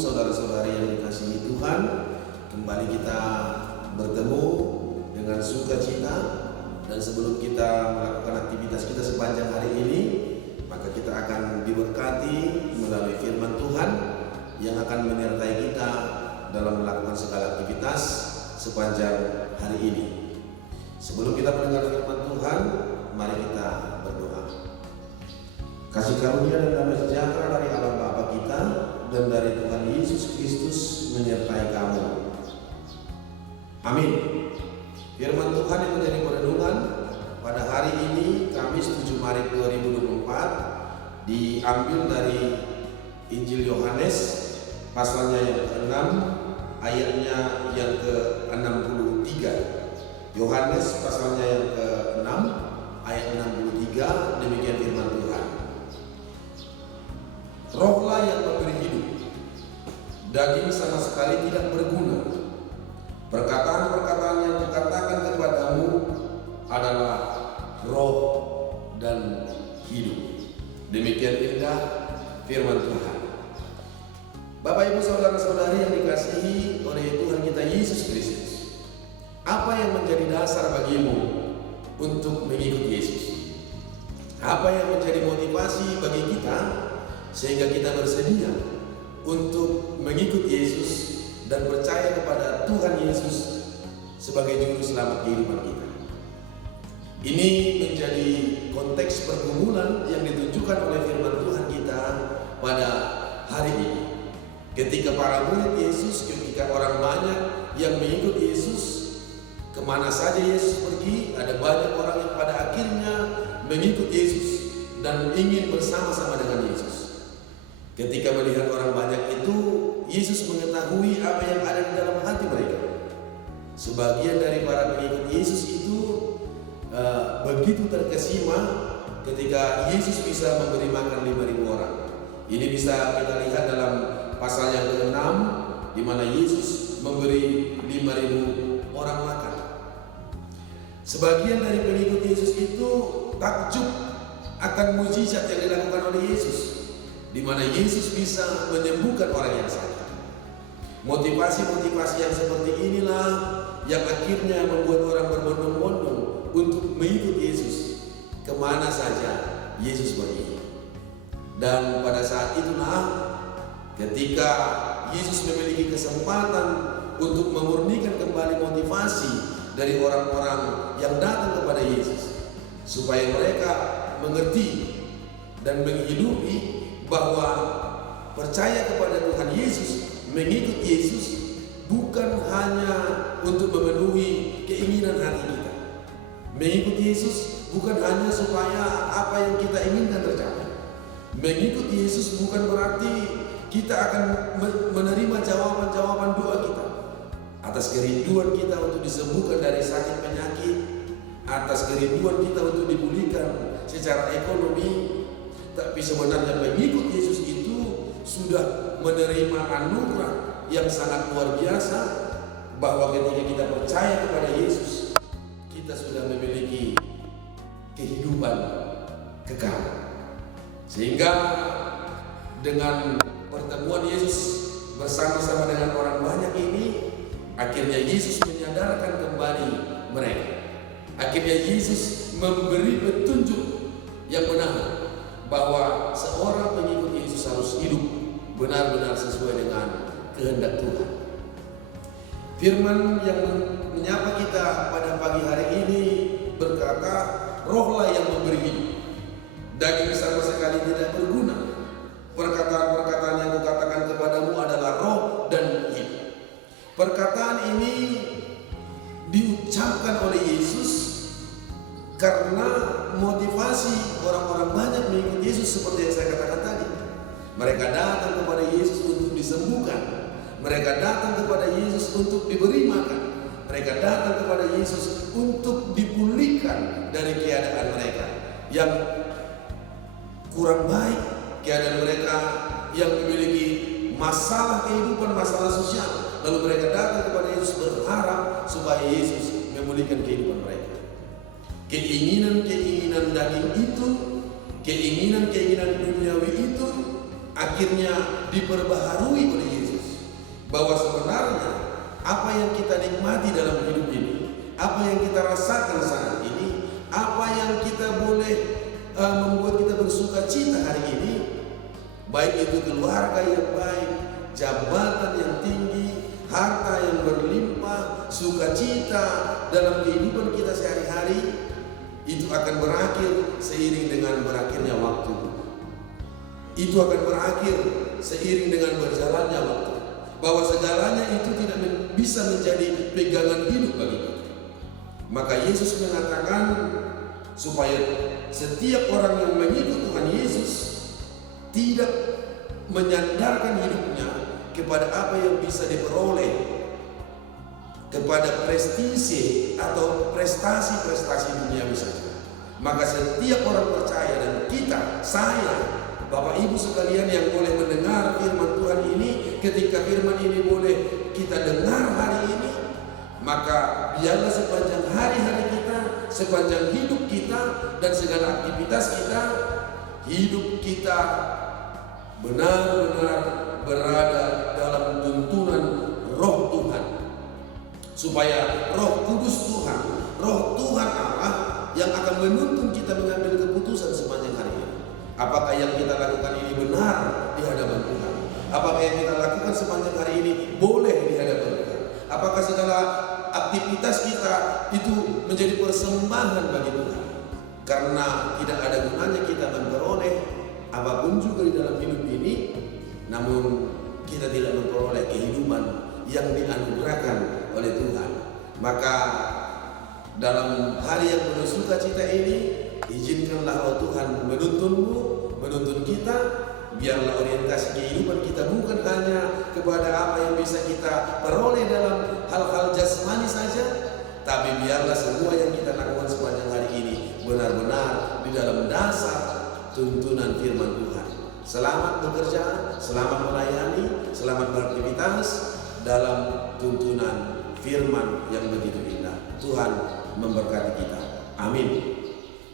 saudara-saudari yang dikasihi Tuhan, kembali kita bertemu dengan sukacita. Dan sebelum kita melakukan aktivitas kita sepanjang hari ini, maka kita akan diberkati melalui firman Tuhan yang akan menyertai kita dalam melakukan segala aktivitas sepanjang hari ini. Sebelum kita mendengar firman Tuhan, mari kita berdoa. Kasih karunia dan damai sejahtera dari Allah Bapa kita dan dari Tuhan Yesus Kristus menyertai kamu. Amin. Firman Tuhan yang menjadi perenungan pada hari ini, Kamis 7 Maret 2024, diambil dari Injil Yohanes pasalnya yang ke-6, ayatnya yang ke-63. Yohanes pasalnya yang ke-6, ayat 63, demikian firman Tuhan. Rohlah yang memberi hidup, daging sama sekali tidak berguna. Perkataan-perkataan yang kukatakan kepadamu adalah roh dan hidup. Demikian indah firman Tuhan. Bapak, Ibu, saudara-saudari yang dikasihi oleh Tuhan kita Yesus Kristus, apa yang menjadi dasar bagimu untuk mengikuti Yesus? Apa yang menjadi motivasi bagi kita sehingga kita bersedia untuk mengikuti Yesus dan percaya kepada Tuhan Yesus sebagai juru selamat kehidupan kita? Ini menjadi konteks pergumulan yang ditunjukkan oleh firman Tuhan kita pada hari ini. Ketika para murid Yesus, ketika orang banyak yang mengikut Yesus, kemana saja Yesus pergi, ada banyak orang yang pada akhirnya mengikut Yesus dan ingin bersama-sama dengan Yesus. Ketika melihat orang banyak itu, Yesus mengetahui apa yang ada di dalam hati mereka. Sebagian dari para pengikut Yesus itu begitu terkesima ketika Yesus bisa memberi makan 5.000 orang. Ini bisa kita lihat dalam pasal yang ke-6, di mana Yesus memberi 5.000 orang makan. Sebagian dari pengikut Yesus itu takjub akan mujizat yang dilakukan oleh Yesus, di mana Yesus bisa menyembuhkan orang yang sakit. Motivasi-motivasi yang seperti inilah yang akhirnya membuat orang berbondong-bondong untuk mengikut Yesus kemana saja Yesus pergi. Dan pada saat itulah ketika Yesus memiliki kesempatan untuk memurnikan kembali motivasi dari orang-orang yang datang kepada Yesus, supaya mereka mengerti dan menghidupi bahwa percaya kepada Tuhan Yesus, mengikut Yesus bukan hanya untuk memenuhi keinginan hati kita. Mengikut Yesus bukan hanya supaya apa yang kita inginkan tercapai. Mengikut Yesus bukan berarti kita akan menerima jawaban-jawaban doa kita atas kerinduan kita untuk disembuhkan dari sakit penyakit, atas kerinduan kita untuk dipulihkan secara ekonomi. Tapi sebenarnya pengikut Yesus itu sudah menerima anugerah yang sangat luar biasa, bahwa ketika kita percaya kepada Yesus, kita sudah memiliki kehidupan kekal. Sehingga dengan pertemuan Yesus bersama-sama dengan orang banyak ini, akhirnya Yesus menyadarkan kembali mereka. Akhirnya Yesus memberi petunjuk yang benar bahwa seorang pengikut Yesus harus hidup benar-benar sesuai dengan kehendak Tuhan. Firman yang menyapa kita pada pagi hari ini berkata, rohlah yang memberi hidup, daging sama sekali tidak berguna. Perkataan-perkataan yang kukatakan kepadamu adalah roh dan hidup. Perkataan ini diucapkan oleh Yesus karena motivasi orang-orang banyak mengikut Yesus seperti yang saya katakan tadi. Mereka datang kepada Yesus untuk disembuhkan. Mereka datang kepada Yesus untuk diberi makan. Mereka datang kepada Yesus untuk dipulihkan dari keadaan mereka yang kurang baik, keadaan mereka yang memiliki masalah kehidupan, masalah sosial. Lalu mereka datang kepada Yesus berharap supaya Yesus memulihkan kehidupan mereka. Keinginan-keinginan daging itu, keinginan-keinginan duniawi itu akhirnya diperbaharui oleh Yesus. bahwa sebenarnya apa yang kita nikmati dalam hidup ini, apa yang kita rasakan saat ini, apa yang kita boleh membuat kita bersuka cita hari ini, baik itu keluarga yang baik, jabatan yang tinggi, harta yang berlimpah, sukacita dalam kehidupan kita sehari-hari, itu akan berakhir seiring dengan berakhirnya waktu. Itu akan berakhir seiring dengan berjalannya waktu. Bahwa segalanya itu tidak bisa menjadi pegangan hidup bagi kita. Maka Yesus mengatakan supaya setiap orang yang mengikut Tuhan Yesus tidak menyandarkan hidupnya kepada apa yang bisa diperoleh, kepada prestisi atau prestasi-prestasi duniawi saja. Maka setiap orang percaya, dan kita, saya, Bapak Ibu sekalian yang boleh mendengar firman Tuhan ini, ketika firman ini boleh kita dengar hari ini, maka biarlah sepanjang hari-hari kita, sepanjang hidup kita, dan segala aktivitas kita, hidup kita benar-benar berada dalam tuntunan Roh Tuhan, supaya Roh Kudus Tuhan, Roh Tuhan Allah yang akan menuntun kita mengambil keputusan sepanjang hari ini. Apakah yang kita lakukan ini benar di hadapan Tuhan? Apakah yang kita lakukan sepanjang hari ini boleh di hadapan Tuhan? Apakah segala aktivitas kita itu menjadi persembahan bagi Tuhan? Karena tidak ada gunanya kita memperoleh apapun juga di dalam hidup ini, namun kita tidak memperoleh kehidupan yang dianugerahkan oleh Tuhan. Maka dalam hari yang penuh sukacita ini, izinkanlah Roh Tuhan menuntunmu, menuntun kita. Biarlah orientasi kehidupan kita bukan hanya kepada apa yang bisa kita peroleh dalam hal-hal jasmani saja, tapi biarlah semua yang kita lakukan sepanjang hari ini benar-benar di dalam dasar tuntunan firman Tuhan. Selamat bekerja, selamat melayani, selamat beraktivitas dalam tuntunan firman yang begitu indah. Tuhan memberkati kita. Amin.